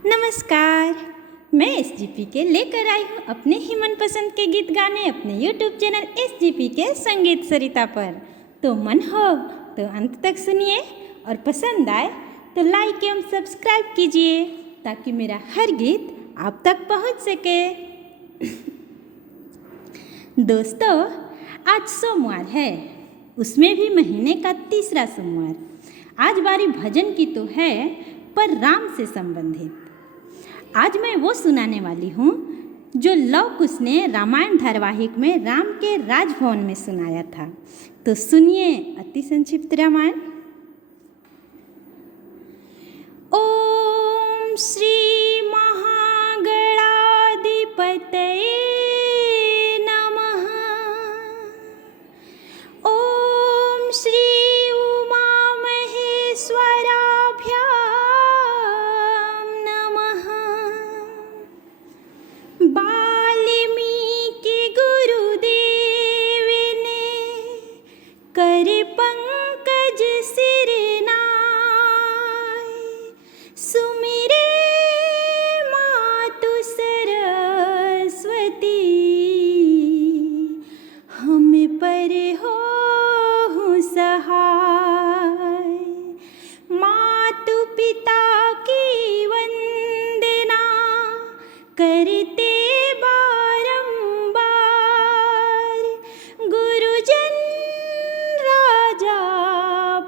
नमस्कार। मैं एसजीपी के लेकर आई हूँ अपने ही मनपसंद के गीत गाने अपने यूट्यूब चैनल एसजीपी के संगीत सरिता पर। तो मन हो तो अंत तक सुनिए और पसंद आए तो लाइक एवं सब्सक्राइब कीजिए ताकि मेरा हर गीत आप तक पहुँच सके। दोस्तों, आज सोमवार है, उसमें भी महीने का तीसरा सोमवार। आज बारी भजन की तो है पर राम से संबंधित। आज मैं वो सुनाने वाली हूँ जो लव कुश ने रामायण धारावाहिक में राम के राजभवन में सुनाया था। तो सुनिए अति संक्षिप्त रामायण। ओम श्री महागणाधिपतये नमः। ओम श्री उमा महेश्वराभ्यां नमः। वाल्मीकि गुरुदेव ने कर पंकज सिर नाय, सुमिरे मातु सरस्वती, हम पर हो सहाय। मातु पिता की वंदना करते बारंबार, गुरुजन राजा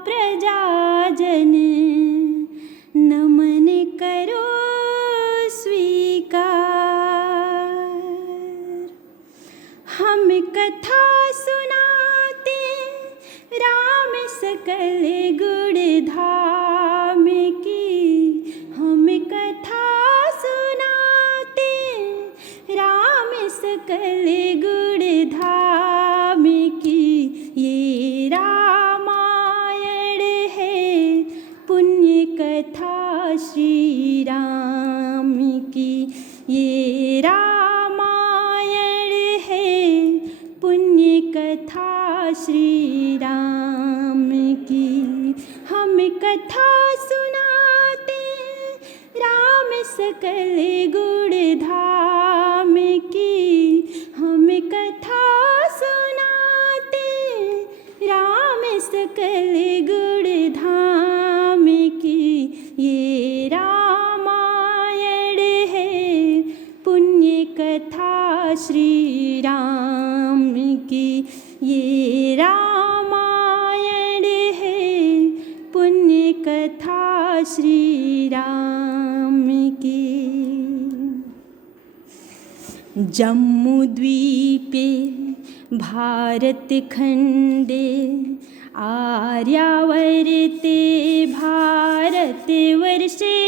प्रजाजन, नमन करो स्वीकार। हम कथा सुनाते राम सकल गुण धाम की। हम कथा सुनाते राम सकल गुण धाम की। ये रामायण है पुण्य कथा श्री राम की। ये रामायण है पुण्य कथा श्री राम की। हम कथा सुनाते राम सकल गुण धाम की। हम कथा सुनाते राम सकल गुण धाम की। ये रामायण है पुण्य कथा श्री राम की। ये रामायण है पुण्य कथा श्री राम की। जम्मू द्वीपे भारत खंडे, आर्यावर्ते भारत वर्षे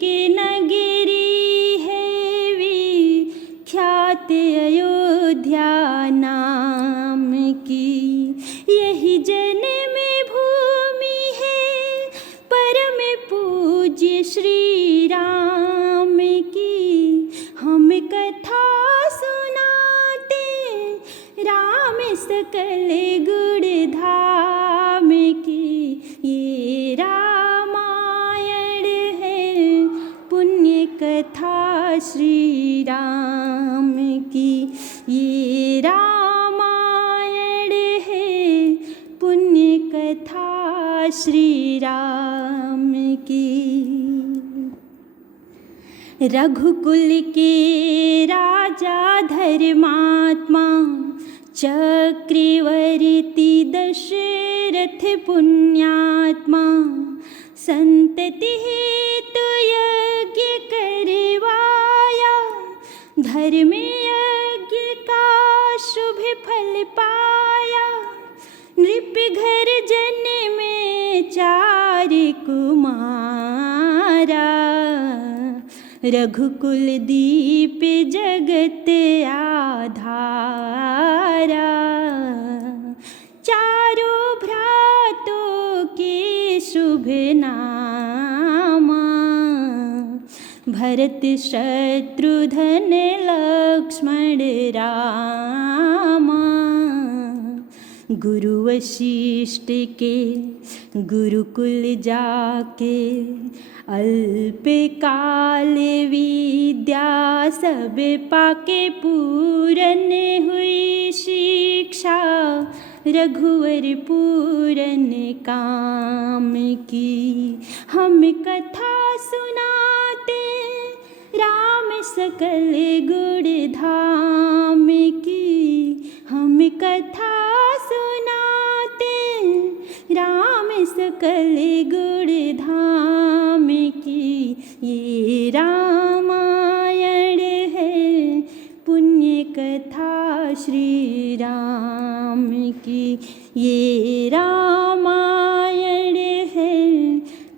के नगरी है विख्यात अयोध्या नाम की। यही जन्म भूमि है परम पूज्य श्री राम की। हम कथा सुनाते राम सकल गुण धाम की। ये रामायण है पुण्य कथा श्री राम की। ये रामायण है पुण्य कथा श्री राम की। रघुकुल के राजा धर्मात्मा, चक्रवर्ती दशरथ पुण्यात्मा, संतति हेतु यज्ञ करवाया, धर्म यज्ञ का शुभ फल पाया। नृप घर जन्मे चार कुमारा, रघुकुल दीप जगत आधारा। चारों भ्रातों के शुभ नामा, भरत शत्रुघ्न लक्ष्मण रामा। गुरु वशिष्ठ के गुरुकुल जाके अल्प काल विद्या सब पाके पूरन हुई शिक्षा रघुवर पूरन काम की। हम कथा सुनाते राम सकल गुण धाम की। हम कथा सुनाते राम सकल गुण धाम की। ये रामायण है पुण्य कथा श्री राम की। ये रामायण है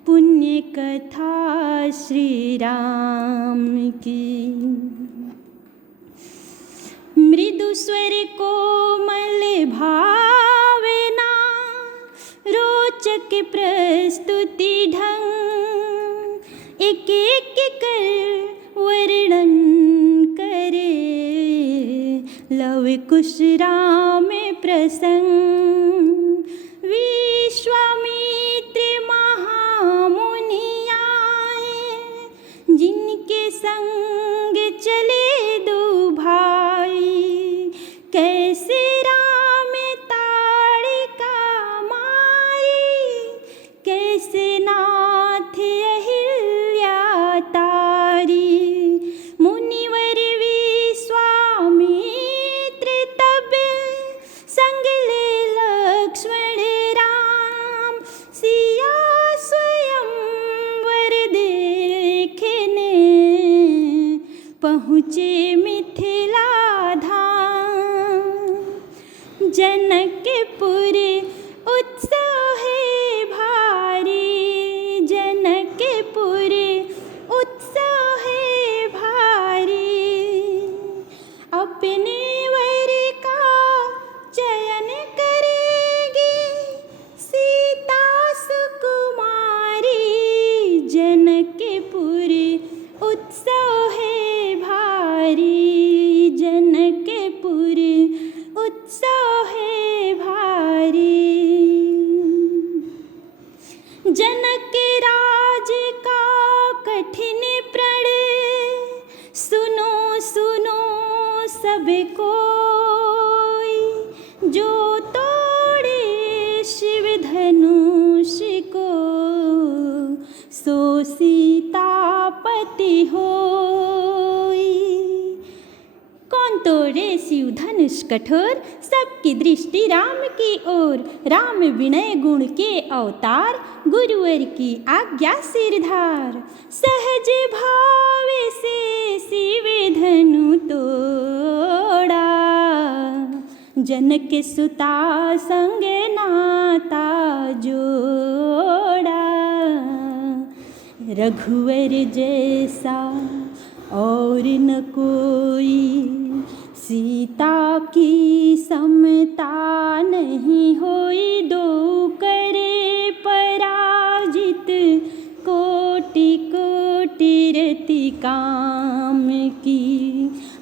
पुण्य कथा श्री राम की। मृदु स्वर कोमल भावना रोचक प्रस्तुति ढंग एक एक कर वर्णन करे लव कुश राम प्रसंग। विश्वामित्र महामुनि आए जिनके संग चले दो भाई। कैसे राम ताड़िका मारी कैसे नाथ अहिल्या तारी। मुनिवर विश्वामित्र तब संग ले लक्ष्मण राम। सिया स्वयं वर देखने पहुँचे मिथिला धाम। जनकपुर उत्सव है भारी जनकपुर उत्सव है भारी। अपने वर का चयन करेगी सीता सुकुमारी। जनकपुर उत्सव है भारी जनकपुर उत्सव है भारी। जनक राज का कठिन प्रण सुनो सुनो सब कोई। जो तोड़े शिव धनुष को सो सीतापति होई। कौन तोड़े शिव धनुष कठोर सबकी दृष्टि राम की ओर। राम विनय गुण के अवतार गुरुवर की आज्ञा सिरधार। सहज भाव से शिव धनु तोड़ा जनक सुता संग नाता जोड़ा। रघुवर जैसा और न कोई सीता की समता नहीं होई। दो करे पराजित कोटि कोटि रति काम की।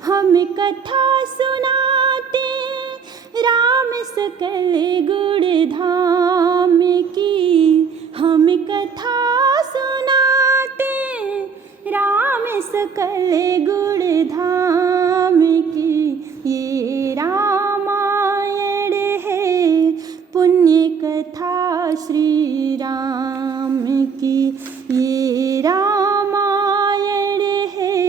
हम कथा सुनाते राम सकल गुण धाम की। हम कथा सुनाते राम सकल गुण धाम की। ये रामायण है पुण्य कथा श्री राम की। ये रामायण है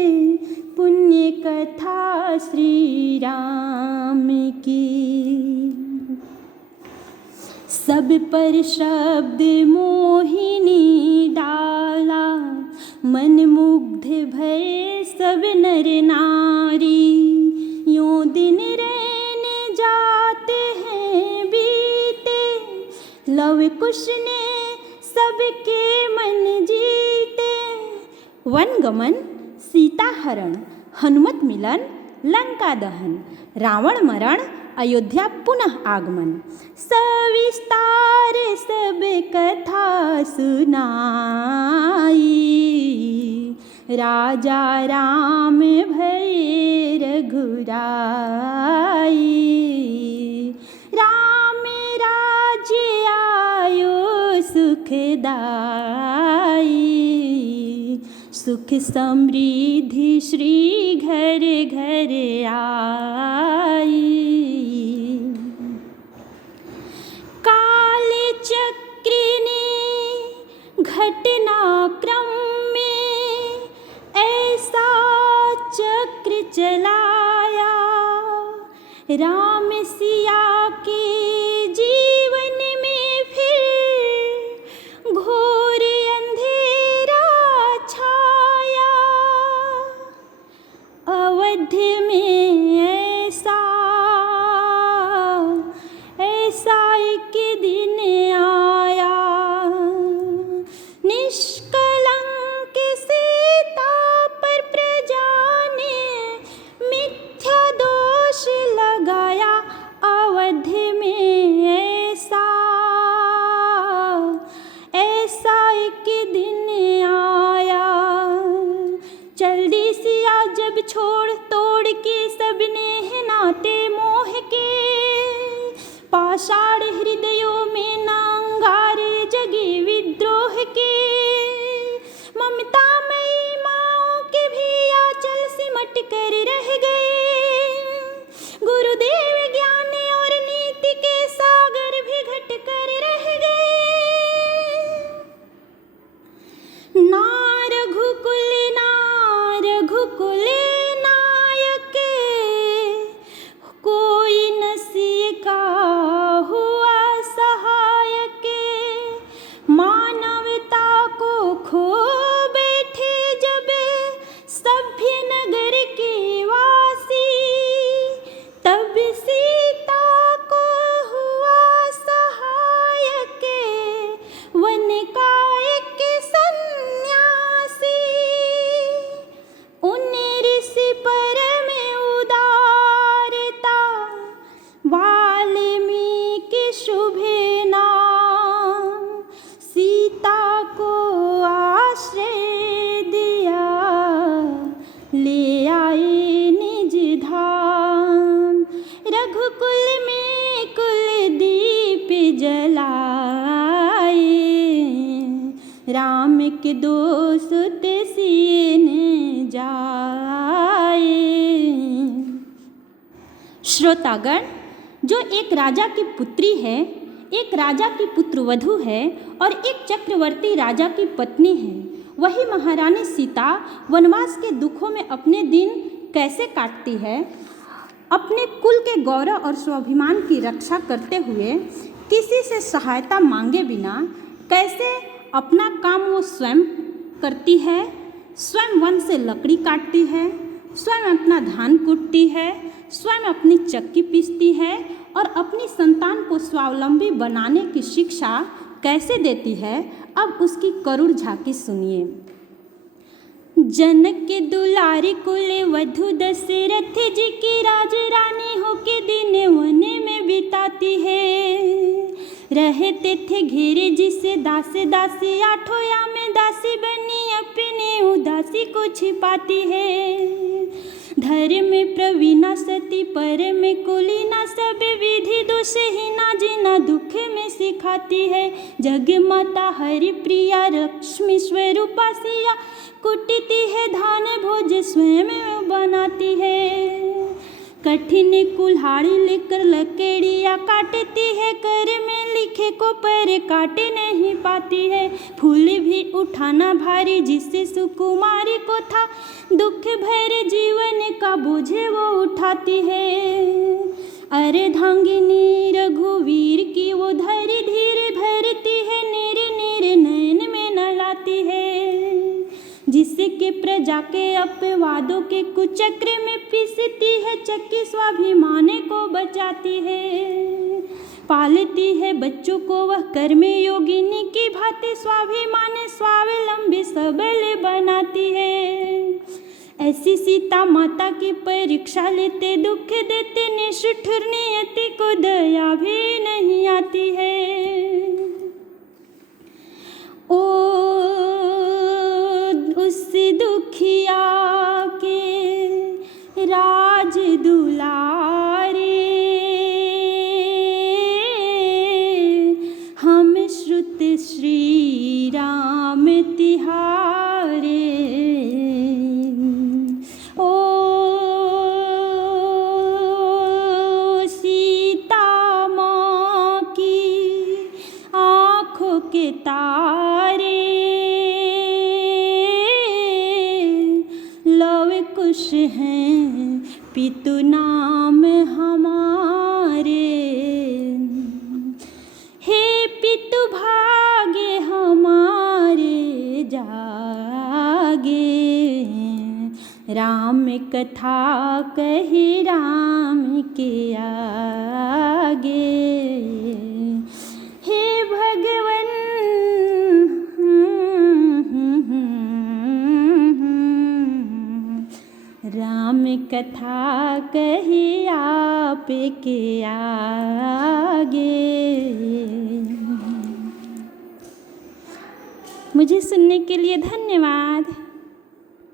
पुण्य कथा श्री राम की। सब पर शब्द मोहिनी डाला मन मुग्ध भय सब नर नारी। यूं दिन रहने जाते हैं बीते लव कुश ने सबके मन जीते। वन गमन सीता हरण हनुमत मिलन लंका दहन। रावण मरण अयोध्या पुनः आगमन। सविस्तार सब कथा सुनाई राजा राम भये रघुराई। राम दाई, सुख समृद्धि श्री घर घर आई। काल चक्रिनी घटनाक्रम में ऐसा चक्र चलाया, राम सिया के जीवन में फिर घोर अंधेरा छाया। अवध में ऐसा एक दिन आया, निष्कलंक सीता पर प्रजा ने मिथ्या दोष लगाया। अवध में ऐसा एक दिन आया, जल्दी सिया जब छोड़ तोड़ के सबने है नाते मोह के, पाषाण हृदयों में नांगारे जगे विद्रोह के। ममता मई माओं के भी आंचल सिमट कर रह गए, गुरुदेव ज्ञान और नीति के सागर भी घट कर रह गए। ना रघुकुल नायक कोई नसीह का हुआ सहायक, मानवता को खो बैठे जब सभ्य नगर के वासी, तब सीता को हुआ सहायक वन का एक सन्यासी। उन ऋषि परम उदारता वाल्मीकि शुभ नाम, सीता को आश्रय दिया ले आए निज धाम। रघुकुल में कुलदीप जलाए, राम के दो सुत सीन जाए। श्रोतागण, जो एक राजा की पुत्री है, एक राजा की पुत्रवधू है और एक चक्रवर्ती राजा की पत्नी है, वही महारानी सीता वनवास के दुखों में अपने दिन कैसे काटती है, अपने कुल के गौरव और स्वाभिमान की रक्षा करते हुए किसी से सहायता मांगे बिना कैसे अपना काम वो स्वयं करती है, स्वयं वन से लकड़ी काटती है, स्वयं अपना धान कूटती है, स्वयं अपनी चक्की पीसती है और अपनी संतान को स्वावलंबी बनाने की शिक्षा कैसे देती है, अब उसकी करुण झांकी सुनिए। जनक के दुलारी कुल वधु दशरथ जी की राज रानी होके दिन वन में बिताती है। रहते थे घेरे जिसे दास दासी, आठों या में दासी बनी अपने उदासी को छिपाती है। धर्म में प्रवीणा सती पर में कुलीना, सब विधि दोषहीना जीना दुख में सिखाती है। जग माता हरि प्रिया लक्ष्मी स्वरूपा सिया, कुटती है धान भोज स्वयं बनाती है। कठिन कुल्हाड़ी लेकर लकड़ियाँ काटती है, कर में लिखे को पर काटे नहीं पाती है। फूल भी उठाना भारी जिससे सुकुमारी को था, दुख भरे जीवन का बोझे वो उठाती है। अर्धांगिनी रघुवीर की वो धैर्य धीरे भरती है, नीर नीर नयन में न लाती है। जिसके प्रजा के अपवादों के कुचक्र में पीसती है, चक्की स्वाभिमान को बचाती है। पालती है बच्चों को वह कर्म योगिनी की भांति, स्वाभिमान स्वावलंबी सबल बनाती है। ऐसी सीता माता की परीक्षा लेते, दुख देते निष्ठुर नियति को दया भी नहीं आती है। ओ उस दुखिया के राज दुलारे, हम श्रुत श्री धनुष हैं पितु नाम हमारे। हे पितु भागे हमारे जागे, राम कथा कहे राम के आगे। हे भगवन राम कथा कहे आप के आगे। मुझे सुनने के लिए धन्यवाद।